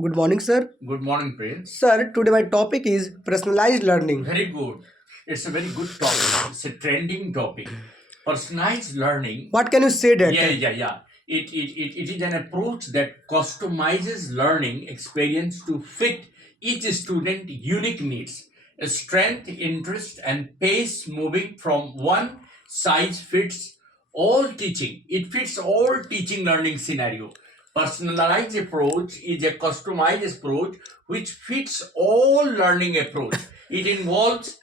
Good morning, sir. Good morning, Prince. Sir, today my topic is personalized learning. Very good. It's a very good topic. It's a trending topic. Personalized learning. What can you say that? Yeah. It is an approach that customizes learning experience to fit each student unique needs, strength, interest, and pace, moving from one size fits all teaching. It fits all teaching learning scenario. Personalized approach is a customized approach which fits all learning approach. It involves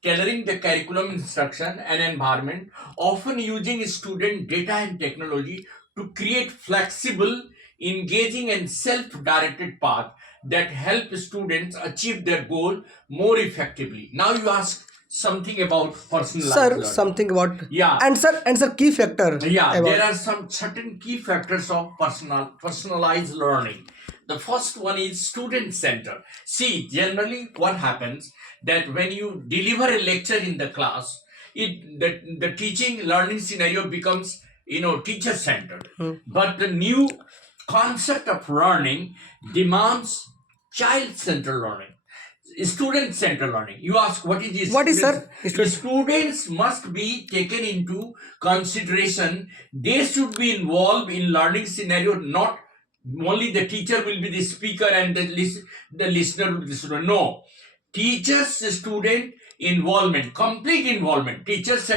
tailoring the curriculum instruction and environment, often using student data and technology to create flexible, engaging, and self-directed path that help students achieve their goal more effectively. Now you ask something about personalized Sir, learning. something about Yeah. and sir key factor. Yeah, about- there are some certain key factors of personalized learning. The first one is student center. See, generally what happens that when you deliver a lecture in the class, the teaching learning scenario becomes teacher centered. But the new concept of learning demands child centered learning, student centered learning. You ask what is this? What is, sir? Students must be taken into consideration. They should be involved in learning scenario. Not only the teacher will be the speaker and the listener will be the student. No, teachers, student involvement, complete involvement. Teachers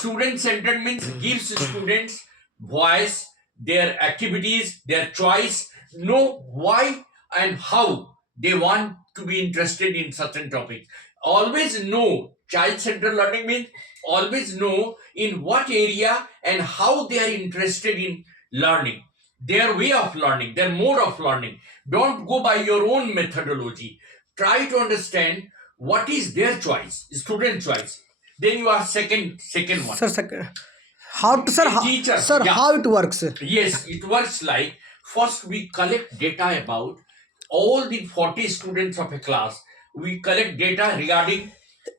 student centered means gives students voice, their activities, their choice, know why and how they want to be interested in certain topics. Always know, child centered learning means always know in what area and how they are interested in learning, their way of learning, their mode of learning. Don't go by your own methodology. Try to understand what is their choice, student choice. Then you are second one. Sir, second. How to, sir? How, Teacher, sir, yeah. how it works? Yes, it works like first we collect data about all the 40 students of a class. We collect data regarding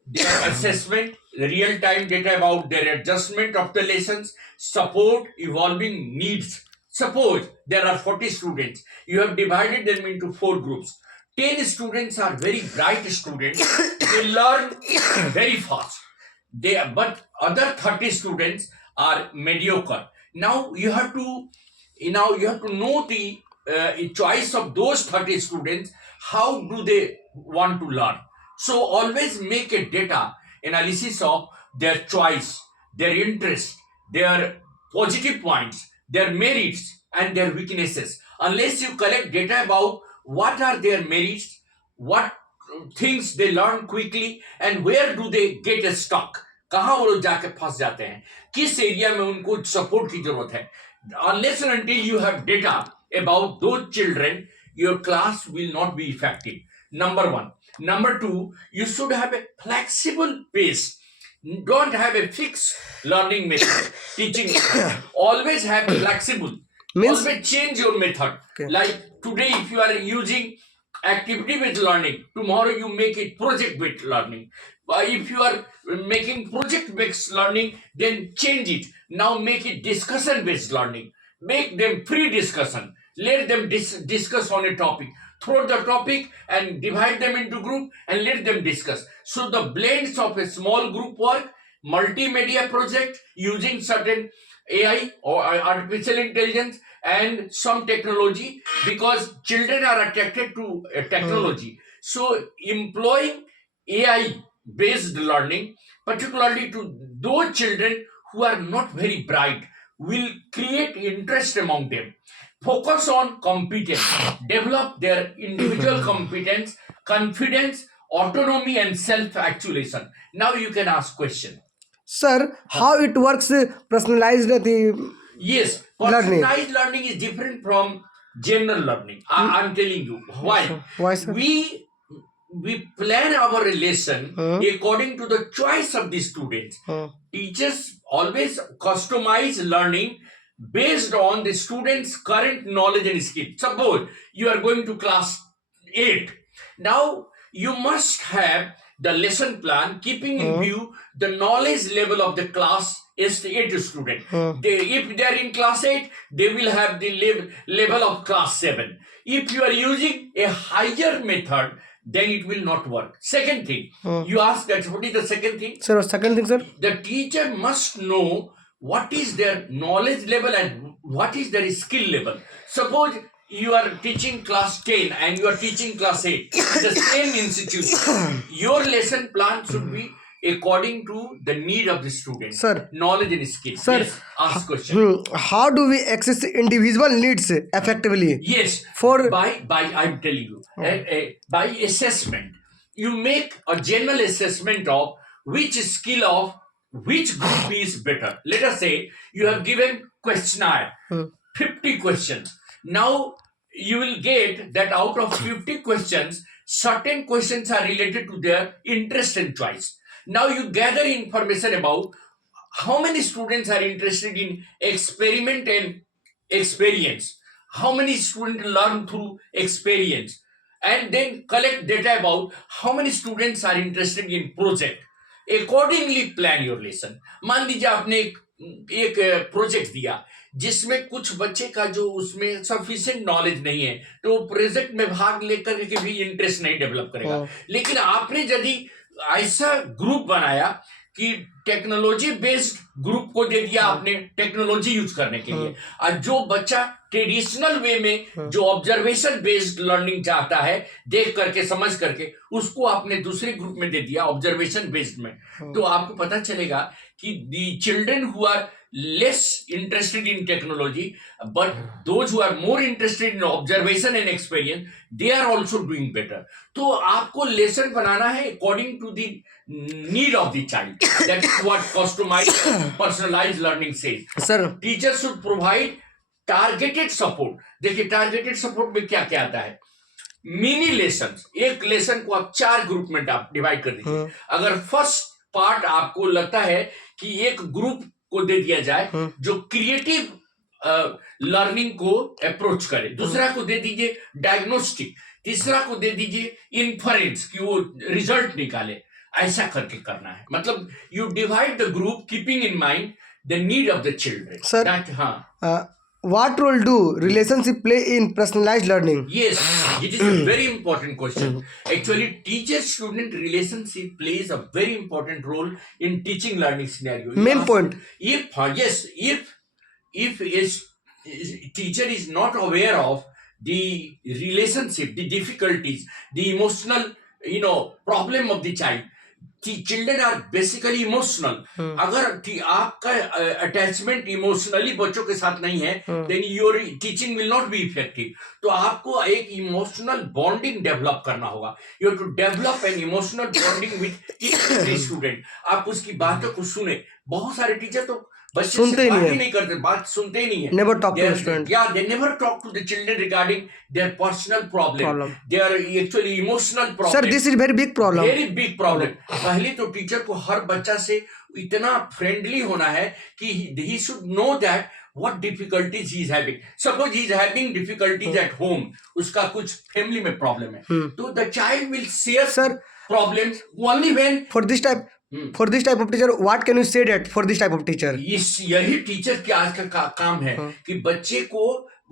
their assessment, real time data about their adjustment of the lessons, support, evolving needs. Suppose there are 40 students, you have divided them into 4 groups. 10 students are very bright students, they learn very fast. But other 30 students are mediocre. Now you have to know the choice of those 30 students. How do they want to learn? So always make a data analysis of their choice, their interest, their positive points, their merits, and their weaknesses. Unless you collect data about what are their merits, what things they learn quickly, and where do they get stuck, कहाँ वो लोग जाके फंस जाते हैं, किस area में उनको सपोर्ट की जरूरत है. Unless and until you have data about those children, your class will not be effective. Number one. Number two, you should have a flexible pace. Don't have a fixed learning method, teaching method. Always have flexible. Means- Always change your method. Okay. Like today, if you are using activity based learning, tomorrow you make it project based learning. If you are making project based learning, then change it. Now make it discussion based learning. Make them free discussion. Let them discuss on a topic. Throw the topic and divide them into group and let them discuss. So the blends of a small group work, multimedia project using certain AI or artificial intelligence and some technology, because children are attracted to technology. So employing AI based learning, particularly to those children who are not very bright, will create interest among them. Focus on competence, develop their individual competence, confidence, autonomy, and self-actualization. Now you can ask question. Sir, how it works? Personalized the Yes, learning. personalized learning is different from general learning. I'm telling you why. Why, sir? We plan our lesson according to the choice of the students. Teachers always customize learning based on the student's current knowledge and skill. Suppose you are going to class 8. Now you must have the lesson plan, keeping in view the knowledge level of the class is 8 student. If they are in class 8, they will have the level of class 7. If you are using a higher method, then it will not work. Second thing, you ask that what is the second thing? Sir, second thing, sir. The teacher must know what is their knowledge level and what is their skill level. Suppose you are teaching class 10 and you are teaching class 8, the same institution. Your lesson plan should be according to the need of the student. Sir. Knowledge and skill. Sir. Yes, ask question. How do we access individual needs effectively? Yes, For by I'm telling you, by assessment, you make a general assessment of which skill of which group is better. Let us say you have given questionnaire, 50 questions. Now you will get that out of 50 questions, certain questions are related to their interest and choice. Now you gather information about how many students are interested in experiment and experience, how many students learn through experience, and then collect data about how many students are interested in project. Accordingly plan your lesson. मान लीजिए आपने एक project दिया जिसमें कुछ बच्चे का जो उसमें सफिशिएंट नॉलेज नहीं है, तो प्रोजेक्ट में भाग लेकर के भी इंटरेस्ट नहीं डेवलप करेगा। लेकिन आपने यदि ऐसा ग्रुप बनाया कि टेक्नोलॉजी बेस्ड ग्रुप को दे दिया आपने टेक्नोलॉजी यूज करने के लिए, और जो बच्चा ट्रेडिशनल वे में जो ऑब्जर्वेशन बेस्ड लर्निंग चाहता है, देख करके समझ करके, उसको आपने दूसरे ग्रुप में दे दिया ऑब्जर्वेशन बेस्ड में, तो आपको पता चलेगा कि the children who are less interested in technology but those who are more interested in observation and experience, they are also doing better. तो आपको लेसन बनाना है according to the need of the child. That is what customized personalized learning says. Sir. Teacher should provide targeted support. देखिए targeted support में क्या क्या आता है? Mini lesson, एक लेसन को आप 4 ग्रुप में डिवाइड कर दीजिए। अगर फर्स्ट पार्ट आपको लगता है कि एक ग्रुप को दे दिया जाए जो क्रिएटिव लर्निंग को अप्रोच करे, दूसरा को दे दीजिए डायग्नोस्टिक, तीसरा को दे दीजिए इन्फरेंस कि वो रिजल्ट निकाले, ऐसा करके करना है। मतलब you divide the group keeping in mind the need of the children. Sir, what role do relationship play in personalized learning? Yes, it is a very important question. Actually, teacher-student relationship plays a very important role in teaching learning scenario. Main point. If a teacher is not aware of the relationship, the difficulties, the emotional, problem of the child. Children are basically emotional. अगर आपका attachment emotionally बच्चों के साथ नहीं है, then your teaching will not be effective. तो आपको एक इमोशनल बॉन्डिंग डेवलप करना होगा। You have to develop an emotional bonding with each student. आप उसकी बातों को सुने। बहुत सारे टीचर तो बच्चे सुनते ही नहीं करते, बात सुनते ही नहीं है। Never talk to the student. Yeah, they never talk to the children regarding their personal problem. They are actually emotional problem. Sir, this is very big problem. Very big problem. पहले तो टीचर को हर बच्चा से इतना friendly होना है कि he should know that what difficulties he is having. Suppose he is having difficulties at home, उसका कुछ फैमिली में प्रॉब्लम है, तो the child will share problems only when for this type of teacher, what can you say that for this type of teacher? यही teacher के आज का काम है कि बच्चे को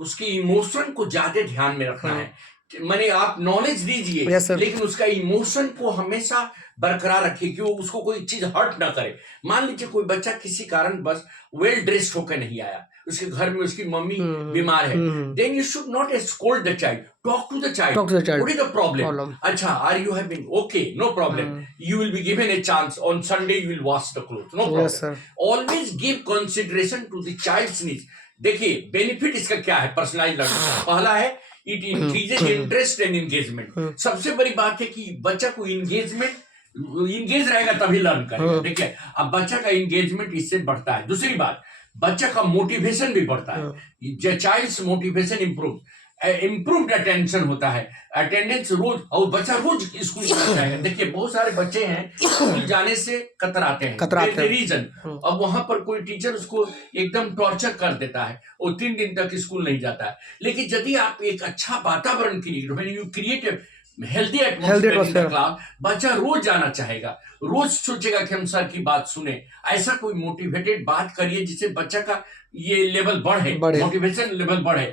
उसके इमोशन को ज्यादा ध्यान में रखना है। माने आप नॉलेज दीजिए, लेकिन उसका इमोशन को हमेशा बरकरार रखिए कि वो उसको कोई चीज हर्ट ना करे। मान लीजिए कोई बच्चा किसी कारण बस वेल ड्रेस्ड होकर नहीं आया, उसके घर में उसकी मम्मी बीमार है, then you should not scold the child, talk to the child, what is the problem? अच्छा, are you having okay, no problem, you will be given a chance, on Sunday you will wash the cloth, no problem. Always give consideration to the child's needs. देखिए benefit इसका क्या है personalised learning? पहला है it increases interest and engagement. सबसे बड़ी बात है कि बच्चा को इंगेज रहेगा तभी लर्न करेगा। देखिए अब बच्चा का इंगेजमेंट इससे बढ़ता है। दूसरी बात, बच्चा का मोटिवेशन भी बढ़ता है। चाइल्ड्स मोटिवेशन इम्प्रूव्ड अटेंशन होता है, अटेंडेंस रोज, और बच्चा रोज स्कूल जाता है। देखिए बहुत सारे बच्चे हैं स्कूल जाने से कतराते हैं रीजन, अब वहां पर कोई टीचर उसको एकदम टॉर्चर कर देता है, वो 3 दिन तक स्कूल नहीं जाता है। लेकिन यदि आप एक अच्छा वातावरण create, when you create healthy atmosphere in the atmosphere. Class, बच्चा रोज जाना चाहेगा, रोज सोचेगा कि हम सर की बात सुने। ऐसा कोई मोटिवेटेड बात करिए जिससे बच्चा का ये लेवल बढ़े, मोटिवेशन लेवल बढ़े,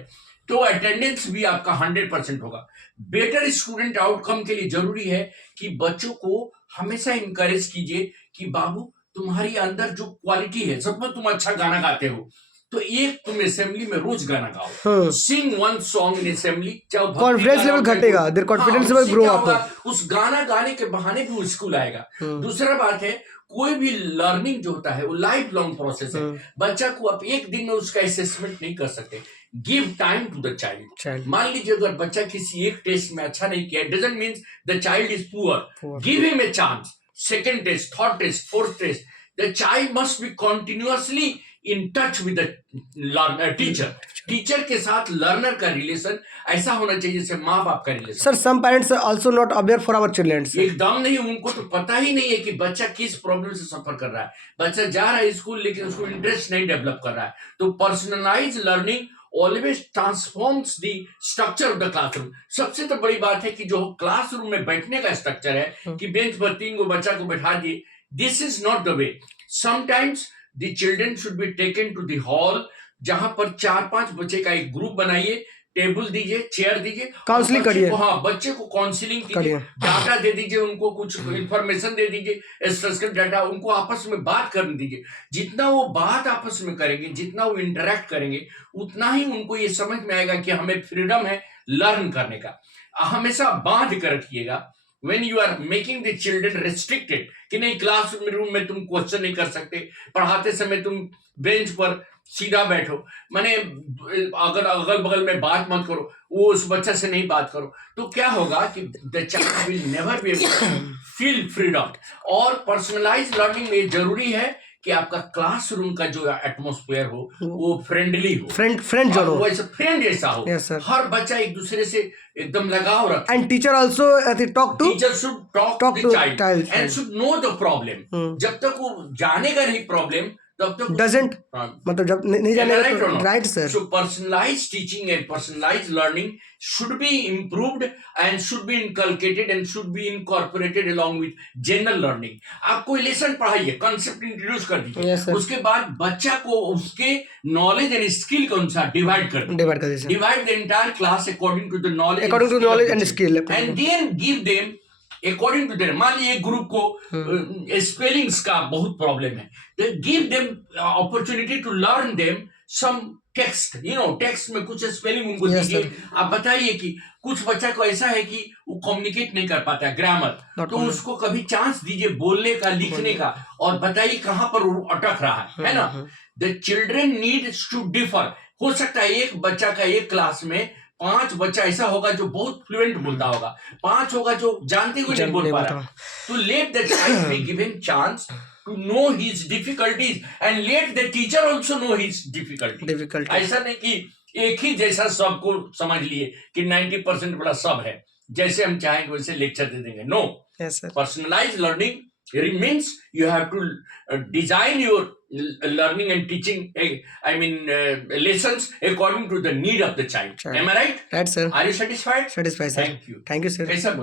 तो अटेंडेंस भी आपका 100% होगा। बेटर स्टूडेंट आउटकम के लिए जरूरी है कि बच्चों को हमेशा इंकरेज कीजिए कि बाबू तुम्हारी अंदर जो क्वालिटी है, सपोज तुम अच्छा गाना गाते हो तो एक तुम असेंबली में रोज गाना गाओ, सिंग वन सॉन्ग इन असेंबली, चाहे कॉन्फिडेंस लेवल घटेगा, there confidence level grow up, उस गाना गाने के बहाने भी वो स्कूल आएगा। दूसरा बात है, कोई भी लर्निंग जो होता है वो लाइफ लॉन्ग प्रोसेस है। बच्चा को आप एक दिन में उसका असेसमेंट नहीं कर सकते। Give time to the child. मान लीजिए अगर बच्चा किसी एक टेस्ट में अच्छा नहीं किया, doesn't mean the child is poor, give him a chance, second test, third test, fourth test. The child must be continuously in touch with the teacher. Teacher के साथ लर्नर का रिलेशन ऐसा होना चाहिए जैसे माँ बाप का relation. Sir some parents are also not aware for our children. एकदम नहीं, उनको तो पता ही नहीं है कि बच्चा किस प्रॉब्लम से सफर कर रहा है। बच्चा जा रहा है स्कूल लेकिन उसको इंटरेस्ट नहीं डेवलप कर रहा है। तो personalise learning always transforms the structure of the classroom. सबसे तो बड़ी बात है कि जो क्लासरूम में बैठने का स्ट्रक्चर है कि बेंच पर 3 गो बच्चा को बैठा दिए, this is not the way. Sometimes the children should be taken to the hall, जहां पर 4-5 बच्चे का एक ग्रुप बनाइए, टेबल दीजिए, चेयर दीजिए, काउंसलिंग करिए। हाँ, बच्चे को काउंसलिंग कीजिए, डाटा दे दीजिए, उनको कुछ इंफॉर्मेशन दे दीजिए, स्ट्रक्चर डाटा, उनको आपस में बात करने दीजिए। जितना वो बात आपस में करेंगे, जितना वो इंटरेक्ट करेंगे, उतना ही उनको ये समझ में आएगा कि हमें फ्रीडम है लर्न करने का। हमेशा बांध कर रखिएगा। When you are making the children restricted कि नहीं क्लास रूम में तुम क्वेश्चन नहीं कर सकते, पढ़ाते समय तुम बेंच पर सीधा बैठो, माने अगर अगल बगल में बात मत करो, वो उस बच्चा से नहीं बात करो, तो क्या होगा कि the child will never be able to feel freedom. और पर्सनलाइज लर्निंग में जरूरी है कि आपका क्लासरूम का जो एटमॉस्फेयर हो वो फ्रेंडली हो, फ्रेंड जो हो, वैसे फ्रेंड जैसा हो। Yes, sir. हर बच्चा एक दूसरे से एकदम लगाव रखे। And teacher also talk to teacher should talk to the child and should know the problem. जब तक वो जानेगा नहीं प्रॉब्लम तब तक डजंट, मतलब जब नहीं जानेगा, right sir. So personalised teaching and personalised learning should be improved and should be inculcated and should be incorporated along with general learning। आप कोई लेसन पढ़ाइए, कंसेप्ट इंट्रोड्यूस कर दीजिए, Yes, sir. उसके बाद बच्चा को उसके नॉलेज एंड स्किल के अनुसार डिवाइड कर दीजिए, divide the entire class according to the knowledge and skill, and then give them according to their. मान लीजिए एक ग्रुप को स्पेलिंग्स का बहुत प्रॉब्लम है, तो give them opportunity to learn them some text, text में कुछ स्पेलिंग उनको दीजिए। आप बताइए कि कुछ बच्चा को ऐसा है कि वो कम्युनिकेट नहीं कर पाता है ग्रामर, तो उसको कभी चांस दीजिए बोलने का, लिखने का, और बताइए कहां पर वो अटक रहा है ना। The children needs to differ. हो सकता है एक बच्चा का एक क्लास में 5 बच्चा ऐसा होगा जो बहुत फ्लुएंट बोलता होगा, 5 होगा जो जानते हुए नहीं बोल पा रहा। तो let the child be given chance to know his difficulties and let the teacher also know his difficulties। ऐसा नहीं कि एक ही जैसा सबको समझ लिए कि 90% वाला सब है, जैसे हम चाहेंगे वैसे लेक्चर दे देंगे। No, personalised learning means you have to design your learning and teaching, lessons according to the need of the child। Am I right? Right, sir. Are you satisfied? Satisfied, sir. Thank you। Thank you, sir. कैसा